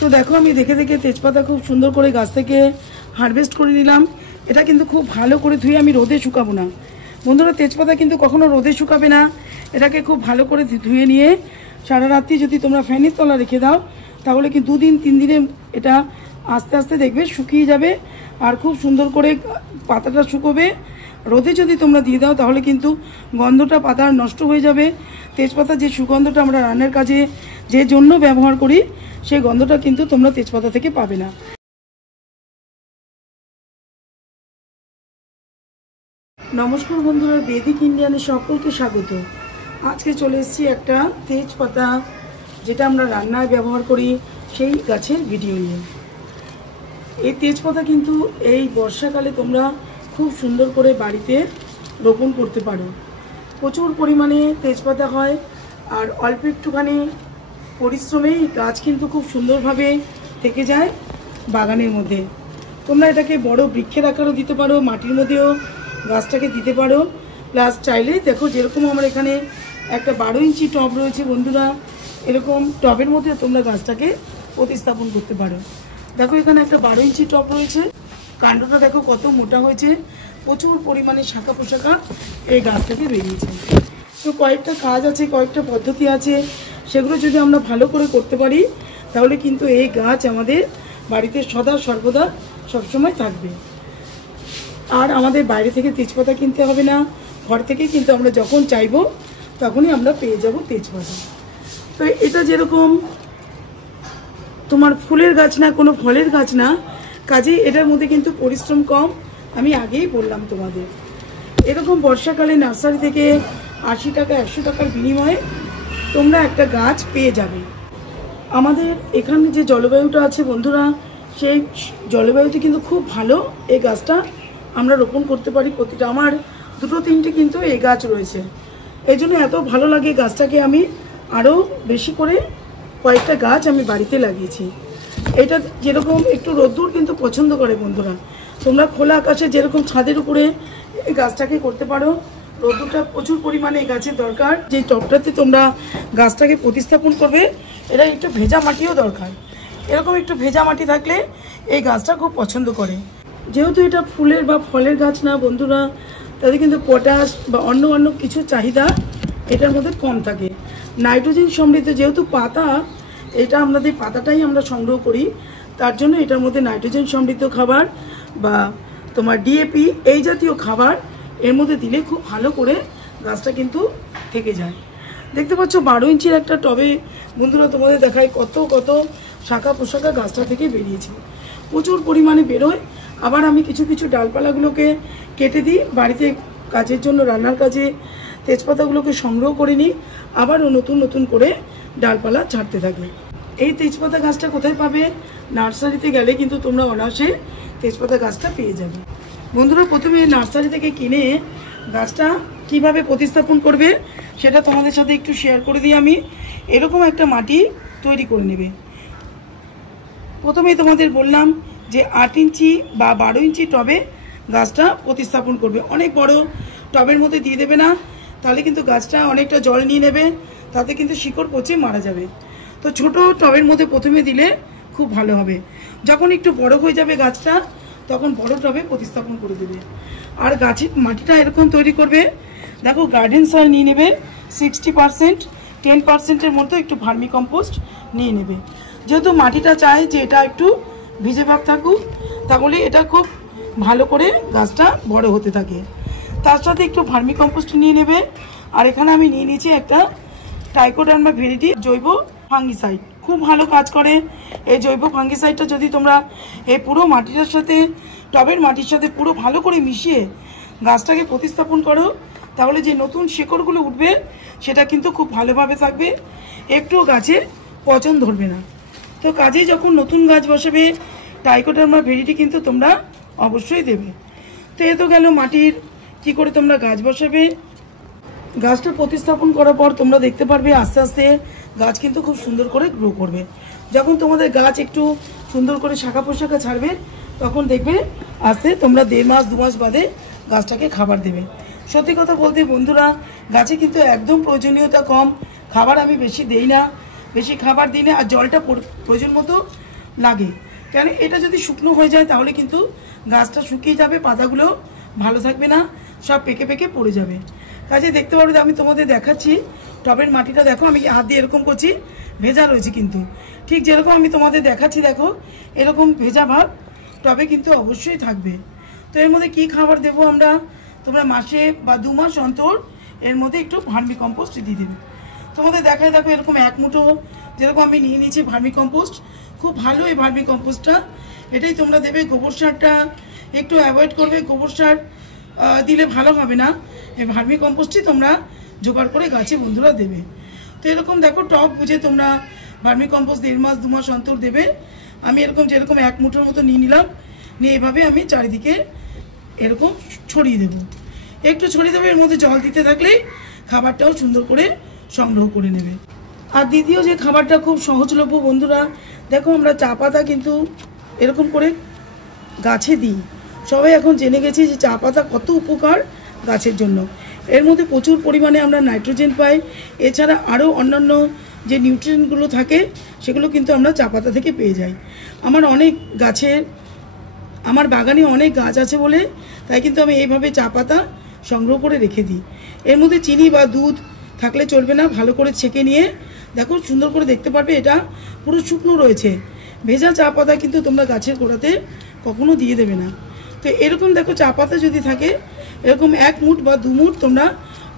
তো দেখো আমি দেখে দেখে তেজপাতা খুব সুন্দর করে গাছ থেকে হারভেস্ট করে নিলাম। এটা কিন্তু খুব ভালো করে ধুয়ে আমি রোদে শুকাবো না বন্ধুরা। তেজপাতা কিন্তু কখনো রোদে শুকাবে না। এটাকে খুব ভালো করে ধুয়ে নিয়ে সারা রাত্রি যদি তোমরা ফ্যানের তলা রেখে দাও তাহলে কি 2 দিন 3 দিনে এটা আস্তে আস্তে দেখবে শুকিয়ে যাবে আর খুব সুন্দর করে পাতাটা শুকোবে। রোদে যদি তোমরা দিয়ে দাও তাহলে কিন্তু গন্ধটা পাতার নষ্ট হয়ে যাবে। তেজপাতা যে সুগন্ধটা আমরা রান্নার কাজে যে জন্য ব্যবহার করি সেই গন্ধটা কিন্তু তোমরা তেজপাতা থেকে পাবে না। নমস্কার বন্ধুরা, বেদিক ইন্ডিয়ানে সকলকে স্বাগত। আজকে চলে এসেছি একটা তেজপাতা যেটা আমরা রান্নায় ব্যবহার করি সেই গাছের ভিডিও নিয়ে। এই তেজপাতা কিন্তু এই বর্ষাকালে তোমরা খুব সুন্দর করে বাড়িতে রোপণ করতে পারো। প্রচুর পরিমাণে তেজপাতা হয় আর অল্প একটুখানি পরিশ্রমেই গাছ কিন্তু খুব সুন্দরভাবে থেকে যায় বাগানের মধ্যে। তোমরা এটাকে বড় বৃক্ষের আকারও দিতে পারো, মাটির মধ্যেও গাছটাকে দিতে পারো। প্লাস চাইলে দেখো যেরকম আমার এখানে একটা 12 ইঞ্চি টব রয়েছে বন্ধুরা, এরকম টবের মধ্যে তোমরা গাছটাকে প্রতিস্থাপন করতে পারো। দেখো এখানে একটা 12 ইঞ্চি টব রয়েছে, কাণ্ডটা দেখো কত মোটা হয়েছে, প্রচুর পরিমাণে শাখা পোশাখা এই গাছ থেকে বেরিয়েছে। তো কয়েকটা কাজ আছে, কয়েকটা পদ্ধতি আছে, সেগুলো যদি আমরা ভালো করে করতে পারি তাহলে কিন্তু এই গাছ আমাদের বাড়িতে সদা সর্বদা সবসময় থাকবে। আর আমাদের বাইরে থেকে তেজপাতা কিনতে হবে না, ঘর থেকে কিন্তু আমরা যখন চাইবো তখনই আমরা পেয়ে যাব তেজপাতা। তো এটা যেরকম তোমার ফুলের গাছ না, কোনো ফলের গাছ না, কাজেই এটার মধ্যে কিন্তু পরিশ্রম কম। আমি আগেই বললাম তোমাদের। এরকম বর্ষাকালে নার্সারি থেকে 80 টাকা 100 টাকার বিনিময়ে তোমরা একটা গাছ পেয়ে যাবে। আমাদের এখানে যে জলবায়ুটা আছে বন্ধুরা, সেই জলবায়ুতে কিন্তু খুব ভালো এই গাছটা আমরা রোপণ করতে পারি। প্রতিটা আমার 2-3টে কিন্তু এই গাছ রয়েছে, এই জন্য এত ভালো লাগে গাছটাকে। আমি আরও বেশি করে কয়েকটা গাছ আমি বাড়িতে লাগিয়েছি। এটা যেরকম একটু রোদ্দুর কিন্তু পছন্দ করে বন্ধুরা। তোমরা খোলা আকাশে যেরকম ছাদের উপরে এই গাছটাকে করতে পারো। রোদ্দুরটা প্রচুর পরিমাণে এই গাছের দরকার। যে টবটাতে তোমরা গাছটাকে প্রতিস্থাপন করবে এটা একটু ভেজা মাটিও দরকার। এরকম একটু ভেজা মাটি থাকলে এই গাছটা খুব পছন্দ করে। যেহেতু এটা ফুলের বা ফলের গাছ না বন্ধুরা, তাদের কিন্তু পটাশ বা অন্য কিছু চাহিদা এটার মধ্যে কম থাকে। নাইট্রোজেন সমৃদ্ধ যেহেতু পাতা, এটা আমাদের পাতাটাই আমরা সংগ্রহ করি, তার জন্য এটার মধ্যে নাইট্রোজেন সমৃদ্ধ খাবার বা তোমার ডিএপি এই জাতীয় খাবার এর মধ্যে দিলে খুব ভালো করে গাছটা কিন্তু থেকে যায়। দেখতে পাচ্ছ 12 ইঞ্চির একটা টবে বন্ধুরা তোমাদের দেখায় কত কত শাখা পোশাখা গাছটা থেকে বেরিয়েছে, প্রচুর পরিমাণে বেরোয়। আবার আমি কিছু কিছু ডালপালাগুলোকে কেটে দিই, বাড়িতে কাজের জন্য রান্নার কাজে তেজপাতাগুলোকে সংগ্রহ করে নিই, আবারও নতুন নতুন করে ডালপালা ছাড়তে থাকে। এই তেজপাতা গাছটা কোথায় পাবে? নার্সারিতে গেলে কিন্তু তোমরা অনায়াসে তেজপাতা গাছটা পেয়ে যাবে বন্ধুরা। প্রথমে নার্সারি থেকে কিনে গাছটা কিভাবে প্রতিস্থাপন করবে সেটা তোমাদের সাথে একটু শেয়ার করে দিই আমি। এরকম একটা মাটি তৈরি করে নেবে। প্রথমেই তোমাদের বললাম যে 8 ইঞ্চি বা 12 ইঞ্চি টবে গাছটা প্রতিস্থাপন করবে। অনেক বড় টবের মধ্যে দিয়ে দেবে না, তাহলে কিন্তু গাছটা অনেকটা জল নিয়ে নেবে, তাতে কিন্তু শিকড় পচে মারা যাবে। তো ছোট টবের মধ্যে প্রথমে দিলে খুব ভালো হবে। যখন একটু বড় হয়ে যাবে গাছটা তখন বড় টবে প্রতিস্থাপন করে দেবে। আর গাছের মাটিটা এরকম তৈরি করবে, দেখো গার্ডেন সয়েল নিয়ে নেবে 60%, 10%-এর মতো একটু ভার্মি কম্পোস্ট নিয়ে নেবে। যেহেতু মাটিটা চায় যে এটা একটু ভিজে ভাব থাকুক, তাহলে এটা খুব ভালো করে গাছটা বড় হতে থাকে। তার সাথে একটু ভার্মি কম্পোস্ট নিয়ে নেবে। আর এখানে আমি নিয়ে নিয়েছি একটা ট্রাইকোডার্মা ভেরিটি জৈব ফাঙ্গিসাইড, খুব ভালো কাজ করে এই জৈব ফাঙ্গিসাইডটা। যদি তোমরা এই পুরো মাটিটার সাথে, টবের মাটির সাথে পুরো ভালো করে মিশিয়ে গাছটাকে প্রতিস্থাপন করো, তাহলে যে নতুন শিকড়গুলো উঠবে সেটা কিন্তু খুব ভালোভাবে থাকবে, একটুও গাছে পচন ধরবে না। তো কাজে যখন নতুন গাছ বসাবে ট্রাইকোডার্মা ভেরিটি কিন্তু তোমরা অবশ্যই দেবে। তো এ তো গেল মাটির কি করে তোমরা গাছ বসাবে। গাছটা প্রতিস্থাপন করার পর তোমরা দেখতে পারবে আস্তে আস্তে গাছ কিন্তু খুব সুন্দর করে গ্রো করবে। যখন তোমাদের গাছ একটু সুন্দর করে শাখা পোশাখা ছাড়বে তখন দেখবে আস্তে তোমরা 1.5 মাস 2 মাস বাদে গাছটাকে খাবার দেবে। সত্যি কথা বলতে বন্ধুরা, গাছে কিন্তু একদম প্রয়োজনীয়তা কম, খাবার আমি বেশি দেই না। বেশি খাবার দিলে আর জলটা প্রয়োজন মতো লাগে, কেন এটা যদি শুকনো হয়ে যায় তাহলে কিন্তু গাছটা শুকিয়ে যাবে, পাতাগুলো ভালো থাকবে না, সব পেকে পেকে পড়ে যাবে। কাজে দেখতে পারবে আমি তোমাদের দেখাচ্ছি টবের মাটিটা দেখো, আমি হাত দিয়ে এরকম করছি, ভেজা রয়েছে কিন্তু ঠিক যেরকম আমি তোমাদের দেখাচ্ছি দেখো এরকম ভেজা ভাব টবে কিন্তু অবশ্যই থাকবে। তো এর মধ্যে কি খাবার দেবো আমরা, তোমরা মাসে বা 2 মাস অন্তর এর মধ্যে একটু ভার্মি কম্পোস্ট দিয়ে দেবে। তোমাদের দেখায় দেখো এরকম 1 মুঠো যেরকম আমি নিয়ে নিয়েছি ভার্মি কম্পোস্ট, খুব ভালো এই ভার্মি কম্পোস্টটা, এটাই তোমরা দেবে। গোবর সারটা একটু অ্যাভয়েড করবে, গোবর সার দিলে ভালো হবে না, এই ভার্মি কম্পোস্টই তোমরা জোগাড় করে গাছে বন্ধুরা দেবে। তো এরকম দেখো টব বুঝে তোমরা ভার্মি কম্পোস্ট 1.5 মাস 2 মাস অন্তর দেবে। আমি এরকম যেরকম 1 মুঠোর মতো নিয়ে নিলাম, নিয়ে এভাবে আমি চারিদিকে এরকম ছড়িয়ে দেবো, একটু ছড়িয়ে দেবো। এর মধ্যে জল দিতে থাকলেই খাবারটাও সুন্দর করে সংগ্রহ করে নেবে। আর দ্বিতীয় যে খাবারটা খুব সহজলভ্য বন্ধুরা, দেখো আমরা চা পাতা কিন্তু এরকম করে গাছে দিই, সবাই এখন জেনে গেছি যে চা পাতা কত উপকার গাছের জন্য। এর মধ্যে প্রচুর পরিমাণে আমরা নাইট্রোজেন পাই, এছাড়া আরও অন্যান্য যে নিউট্রিয়েন্টগুলো থাকে সেগুলো কিন্তু আমরা চা পাতা থেকে পেয়ে যাই। আমার বাগানে অনেক গাছ আছে বলে তাই কিন্তু আমি এইভাবে চা পাতা সংগ্রহ করে রেখে দিই। এর মধ্যে চিনি বা দুধ থাকলে চলবে না, ভালো করে ছেঁকে নিয়ে দেখো সুন্দর করে দেখতে পারবে এটা পুরো শুকনো রয়েছে। ভেজা চা পাতা কিন্তু তোমরা গাছের গোড়াতে কখনো দিয়ে দেবে না। তো এরকম দেখো চা পাতা যদি থাকে এরকম 1 মুঠ বা 2 মুঠ তোমরা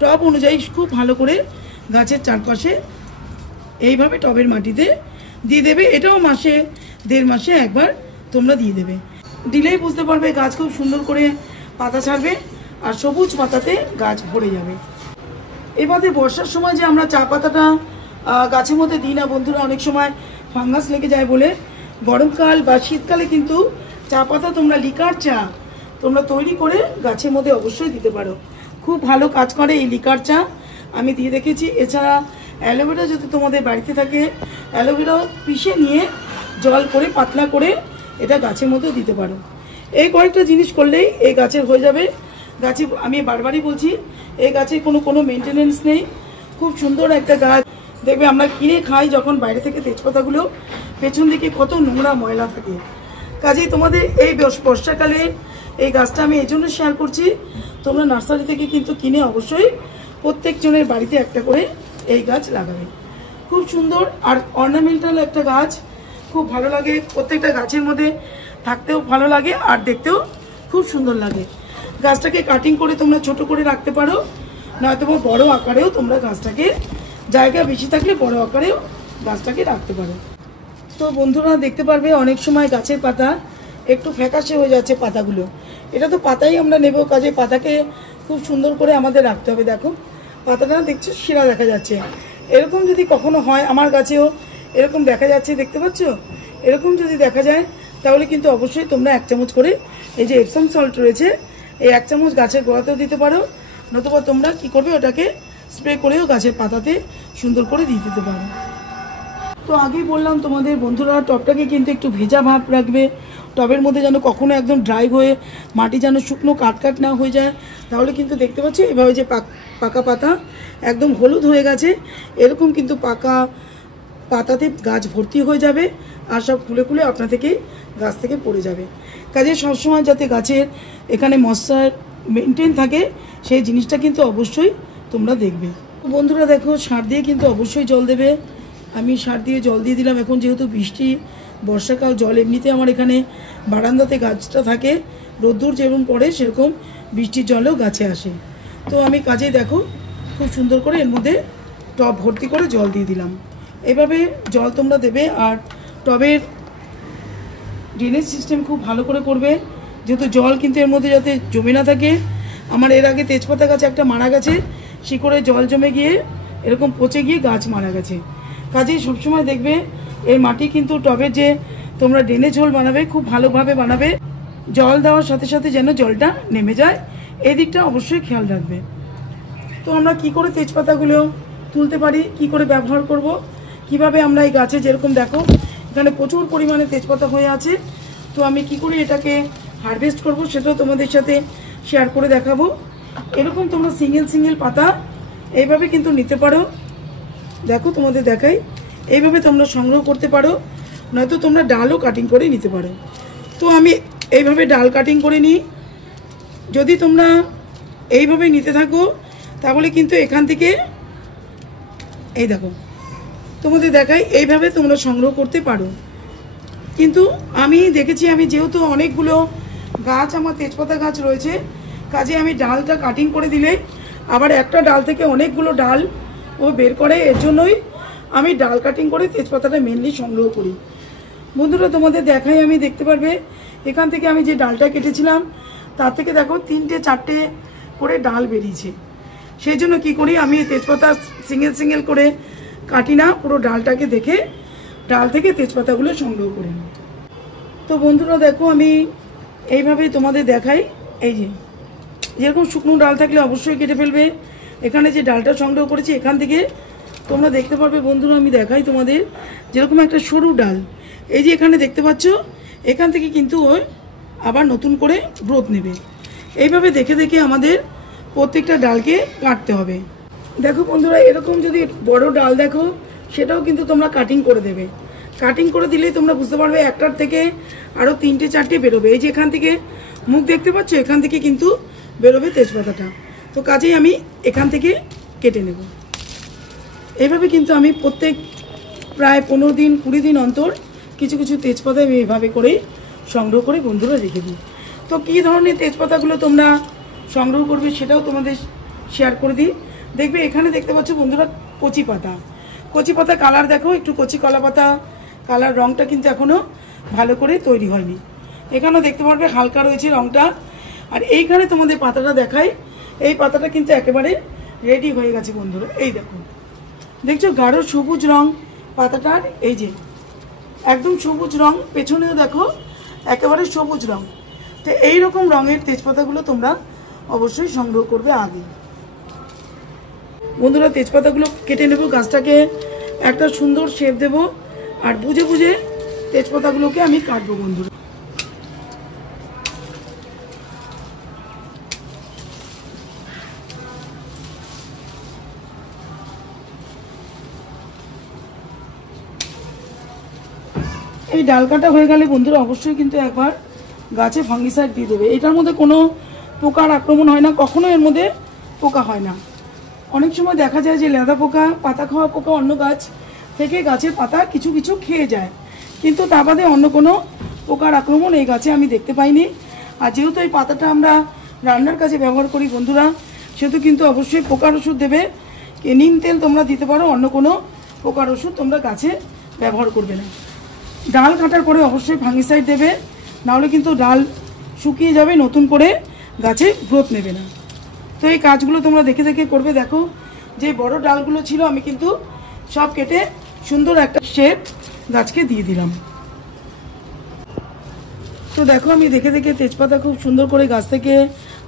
টব অনুযায়ী খুব ভালো করে গাছের চারপাশে এইভাবে টবের মাটিতে দিয়ে দেবে। এটাও মাসে 1.5 মাসে একবার তোমরা দিয়ে দেবে, দিলেই বুঝতে পারবে গাছ খুব সুন্দর করে পাতা ছাড়বে আর সবুজ পাতাতে গাছ ভরে যাবে। এবারে বর্ষার সময় যে আমরা চা পাতাটা গাছের মধ্যে দিই না বন্ধুরা, অনেক সময় ফাঙ্গাস লেগে যায় বলে, গরমকাল বা শীতকালে কিন্তু চা পাতা তোমরা লিকার চা তোমরা তৈরি করে গাছের মধ্যে অবশ্যই দিতে পারো, খুব ভালো কাজ করে এই লিকার চা, আমি দিয়ে দেখেছি। এছাড়া অ্যালোভেরা যদি তোমাদের বাড়িতে থাকে অ্যালোভেরা পিষে নিয়ে জল করে পাতলা করে এটা গাছের মধ্যেও দিতে পারো। এই কয়েকটা জিনিস করলেই এই গাছের হয়ে যাবে। গাছে আমি বারবারই বলছি এই গাছে কোনো মেনটেনেন্স নেই, খুব সুন্দর একটা গাছ। দেখবে আমরা কিনে খাই যখন বাইরে থেকে তেজপাতাগুলো, পেছন দিকে কত নোংরা ময়লা থাকে। কাজেই তোমাদের এই বর্ষাকালে এই গাছটা আমি এই জন্য শেয়ার করছি, তোমরা নার্সারি থেকে কিন্তু কিনে অবশ্যই প্রত্যেকজনের বাড়িতে একটা করে এই গাছ লাগাবে, খুব সুন্দর আর অর্নামেন্টাল একটা গাছ, খুব ভালো লাগে। প্রত্যেকটা গাছের মধ্যে থাকতেও ভালো লাগে আর দেখতেও খুব সুন্দর লাগে। গাছটাকে কাটিং করে তোমরা ছোট করে রাখতে পারো, নয়তো বড় আকারেও তোমরা গাছটাকে, জায়গা বেশি থাকলে বড় আকারেও গাছটাকে রাখতে পারো। তো বন্ধুরা দেখতে পারবে অনেক সময় গাছের পাতা একটু ফ্যাকাশে হয়ে যাচ্ছে পাতাগুলো, এটা তো পাতাই আমরা নেব, কাজে পাতাকে খুব সুন্দর করে আমাদের রাখতে হবে। দেখো পাতাটা দেখছো শিরা দেখা যাচ্ছে, এরকম যদি কখনো হয়, আমার গাছেও এরকম দেখা যাচ্ছে দেখতে পাচ্ছ, এরকম যদি দেখা যায় তাহলে কিন্তু অবশ্যই তোমরা 1 চামচ করে এই যে এপসম সল্ট রয়েছে এই 1 চামচ গাছের গোড়াতেও দিতে পারো, নতুবা তোমরা কি করবে ওটাকে স্প্রে করেও গাছের পাতাতে সুন্দর করে দিয়ে দিতে পারো। তো আগেই বললাম তোমাদের বন্ধুরা টবটাকে কিন্তু একটু ভেজা ভাব রাখবে, টবের মধ্যে যেন কখনো একদম ড্রাই হয়ে মাটি যেন শুকনো কাট না হয়ে যায়, তাহলে কিন্তু দেখতে পাচ্ছি এভাবে যে পাকা পাতা একদম হলুদ হয়ে গেছে, এরকম কিন্তু পাকা পাতাতে গাছ ভর্তি হয়ে যাবে আর সব খুলে খুলে আপনা থেকেই গাছ থেকে পড়ে যাবে। কাজে সবসময় যাতে গাছের এখানে ময়েশ্চার মেনটেন থাকে সেই জিনিসটা কিন্তু অবশ্যই তোমরা দেখবে। বন্ধুরা দেখো সার দিয়ে কিন্তু অবশ্যই জল দেবে, আমি সার দিয়ে জল দিয়ে দিলাম। এখন যেহেতু বৃষ্টি বর্ষাকাল, জল এমনিতে আমার এখানে বারান্দাতে গাছটা থাকে, রোদ্দুর যেরকম পড়ে সেরকম বৃষ্টির জলেও গাছে আসে। তো আমি কাজে দেখো খুব সুন্দর করে এর মধ্যে টব ভর্তি করে জল দিয়ে দিলাম। এভাবে জল তোমরা দেবে আর টবের ড্রেনেজ সিস্টেম খুব ভালো করে করবে, যেহেতু জল কিন্তু এর মধ্যে যাতে জমে না থাকে। আমার এর আগে তেজপাতা গাছ একটা মারা গেছে, শিকড়ে জল জমে গিয়ে এরকম পচে গিয়ে গাছ মারা গেছে। কাজেই সবসময় দেখবে এই মাটি কিন্তু টবের যে তোমরা ড্রেনেজ হোল বানাবে খুব ভালোভাবে বানাবে, জল দেওয়ার সাথে সাথে যেন জলটা নেমে যায় এই দিকটা অবশ্যই খেয়াল রাখবে। তো আমরা কি করে তেজপাতাগুলো তুলতে পারি, কি করে ব্যবহার করব, কিভাবে আমরা এই গাছে যেরকম দেখো এখানে প্রচুর পরিমাণে তেজপাতা হয়ে আছে, তো আমি কি করে এটাকে হারভেস্ট করব সেটাও তোমাদের সাথে শেয়ার করে দেখাবো। এরকম তোমরা সিঙ্গেল পাতা এইভাবে কিন্তু নিতে পারো। দেখো তোমাদের দেখাই, এইভাবে তোমরা সংগ্রহ করতে পারো, নয়তো তোমরা ডালও কাটিং করে নিতে পারো। তো আমি এইভাবে ডাল কাটিং করে নিই। যদি তোমরা এইভাবে নিতে থাকো তাহলে কিন্তু এখান থেকে এই দেখো তোমাদের দেখাই, এইভাবে তোমরা সংগ্রহ করতে পারো। কিন্তু আমি দেখেছি, আমি যেহেতু অনেকগুলো গাছ আমার তেজপাতা গাছ রয়েছে, কাজে আমি ডালটা কাটিং করে দিলে আবার একটা ডাল থেকে অনেকগুলো ডাল ও বের করে, এর জন্যই আমি ডাল কাটিং করে তেজপাতাটা মেনলি সংগ্রহ করি। বন্ধুরা তোমাদের দেখাই, আমি দেখতে পারবে এখান থেকে আমি যে ডালটা কেটেছিলাম তার থেকে দেখো 3টে 4টে করে ডাল বেরিয়েছে। সেই জন্য কী করি, আমি তেজপাতা সিঙ্গেল সিঙ্গেল করে কাটি না, পুরো ডালটাকে দেখে ডাল থেকে তেজপাতাগুলো সংগ্রহ করি। তো বন্ধুরা দেখো আমি এইভাবে তোমাদের দেখাই, এই যে যেরকম শুকনো ডাল থাকলে অবশ্যই কেটে ফেলবে। এখানে যে ডালটা সংগ্রহ করেছি এখান থেকে তোমরা দেখতে পারবে বন্ধুরা, আমি দেখাই তোমাদের, যেরকম একটা সরু ডাল, এই যে এখানে দেখতে পাচ্ছ, এখান থেকে কিন্তু ওই আবার নতুন করে গ্রোথ নেবে। এইভাবে দেখে দেখে আমাদের প্রত্যেকটা ডালকে কাটতে হবে। দেখো বন্ধুরা, এরকম যদি বড় ডাল দেখো সেটাও কিন্তু তোমরা কাটিং করে দেবে। কাটিং করে দিলেই তোমরা বুঝতে পারবে একটার থেকে আরও 3টে 4টে বেরোবে। এই যে এখান থেকে মুখ দেখতে পাচ্ছ, এখান থেকে কিন্তু বেরোবে তেজপাতাটা। তো কাজেই আমি এখান থেকে কেটে নেব। এইভাবে কিন্তু আমি প্রত্যেক প্রায় 15 দিন 20 দিন অন্তর কিছু কিছু তেজপাতা আমি এইভাবে করে সংগ্রহ করে বন্ধুরা রেখে দিই। তো কী ধরনের তেজপাতাগুলো তোমরা সংগ্রহ করবে সেটাও তোমাদের শেয়ার করে দিই। দেখবে এখানে দেখতে পাচ্ছ বন্ধুরা কচি পাতা, কচি পাতা কালার দেখো, একটু কচি কলা পাতা কালার, রঙটা কিন্তু এখনও ভালো করে তৈরি হয়নি। এখানেও দেখতে পারবে হালকা রয়েছে রঙটা। আর এইখানে তোমাদের পাতাটা দেখাই, এই পাতাটা কিন্তু একেবারে রেডি হয়ে গেছে বন্ধুরা। এই দেখো, দেখছো গাঢ় সবুজ রং পাতাটার, এই যে একদম সবুজ রং, পেছনেও দেখো একেবারে সবুজ রং। তো এইরকম রঙের তেজপাতাগুলো তোমরা অবশ্যই সংগ্রহ করবে আগে। বন্ধুরা তেজপাতাগুলো কেটে নেব, গাছটাকে একটা সুন্দর শেপ দেব, আর বুঝে বুঝে তেজপাতাগুলোকে আমি কাটবো বন্ধুরা। এই ডাল কাটা হয়ে গেলে বন্ধুরা অবশ্যই কিন্তু একবার গাছে ফাঙ্গিসাইড দিয়ে দেবে। এটার মধ্যে কোনো পোকার আক্রমণ হয় না, কখনো এর মধ্যে পোকা হয় না। অনেক সময় দেখা যায় যে লেদা পোকা, পাতা খাওয়া পোকা অন্য গাছ থেকে গাছের পাতা কিছু কিছু খেয়ে যায়, কিন্তু তা বাদে অন্য কোনো পোকার আক্রমণ এই গাছে আমি দেখতে পাইনি। আর যেহেতু এই পাতাটা আমরা রান্নার কাজে ব্যবহার করি বন্ধুরা, সেহেতু কিন্তু অবশ্যই পোকার ওষুধ দেবে। নিম তেল তোমরা দিতে পারো, অন্য কোনো পোকার ওষুধ তোমরা গাছে ব্যবহার করবে না। ডাল কাটার পরে অবশ্যই ফাঙ্গিসাইড দেবে, নাহলে কিন্তু ডাল শুকিয়ে যাবে, নতুন করে গাছে গ্রোথ নেবে না। তো এই কাজগুলো তোমরা দেখে দেখে করবে। দেখো যে বড় ডালগুলো ছিল আমি কিন্তু সব কেটে সুন্দর একটা শেপ গাছকে দিয়ে দিলাম। তো দেখো আমি দেখে দেখে তেজপাতা খুব সুন্দর করে গাছ থেকে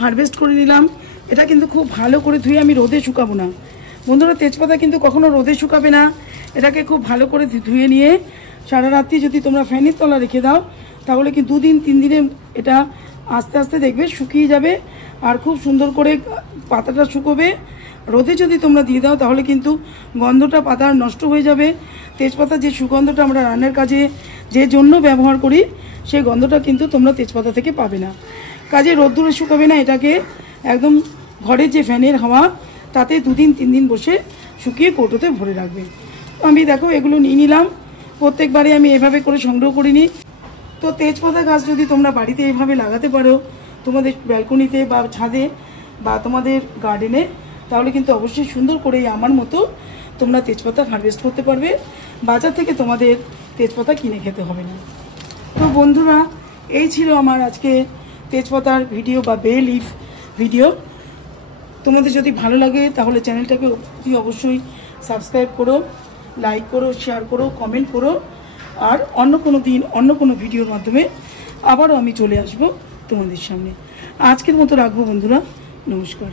হারভেস্ট করে নিলাম। এটা কিন্তু খুব ভালো করে ধুয়ে আমি রোদে শুকাবো না বন্ধুরা, তেজপাতা কিন্তু কখনো রোদে শুকাবে না। এটাকে খুব ভালো করে ধুয়ে নিয়ে সারা রাত্রি যদি তোমরা ফ্যানের তলা রেখে দাও তাহলে কি 2 দিন 3 দিনে এটা আস্তে আস্তে দেখবে শুকিয়ে যাবে, আর খুব সুন্দর করে পাতাটা শুকোবে। রোদে যদি তোমরা দিয়ে দাও তাহলে কিন্তু গন্ধটা পাতার নষ্ট হয়ে যাবে। তেজপাতা যে সুগন্ধটা আমরা রান্নার কাজে যে জন্য ব্যবহার করি, সেই গন্ধটা কিন্তু তোমরা তেজপাতা থেকে পাবে না। কাজে রোদ্দুরে শুকাবে না, এটাকে একদম ঘরের যে ফ্যানের হাওয়া তাতে 2 দিন 3 দিন বসে শুকিয়ে কৌটোতে ভরে রাখবে। আমি দেখো এগুলো নিয়ে নিলাম, প্রত্যেকবারে আমি এভাবে করে সংগ্রহ করিনি। তো তেজপাতা গাছ যদি তোমরা বাড়িতে এইভাবে লাগাতে পারো, তোমাদের ব্যালকনিতে বা ছাদে বা তোমাদের গার্ডেনে, তাহলে কিন্তু অবশ্যই সুন্দর করে আমার মতো তোমরা তেজপাতা হারভেস্ট করতে পারবে। বাজার থেকে তোমাদের তেজপাতা কিনে খেতে হবে না। তো বন্ধুরা এই ছিল আমার আজকে তেজপাতার ভিডিও বা বে লিফ ভিডিও। তোমাদের যদি ভালো লাগে তাহলে চ্যানেলটাকে অবশ্যই সাবস্ক্রাইব করো, লাইক করো, শেয়ার করো, কমেন্ট করো। আর অন্য কোনো দিন অন্য কোনো ভিডিওর মাধ্যমে আবারও আমি চলে আসবো তোমাদের সামনে। আজকের মতো রাখবো বন্ধুরা, নমস্কার।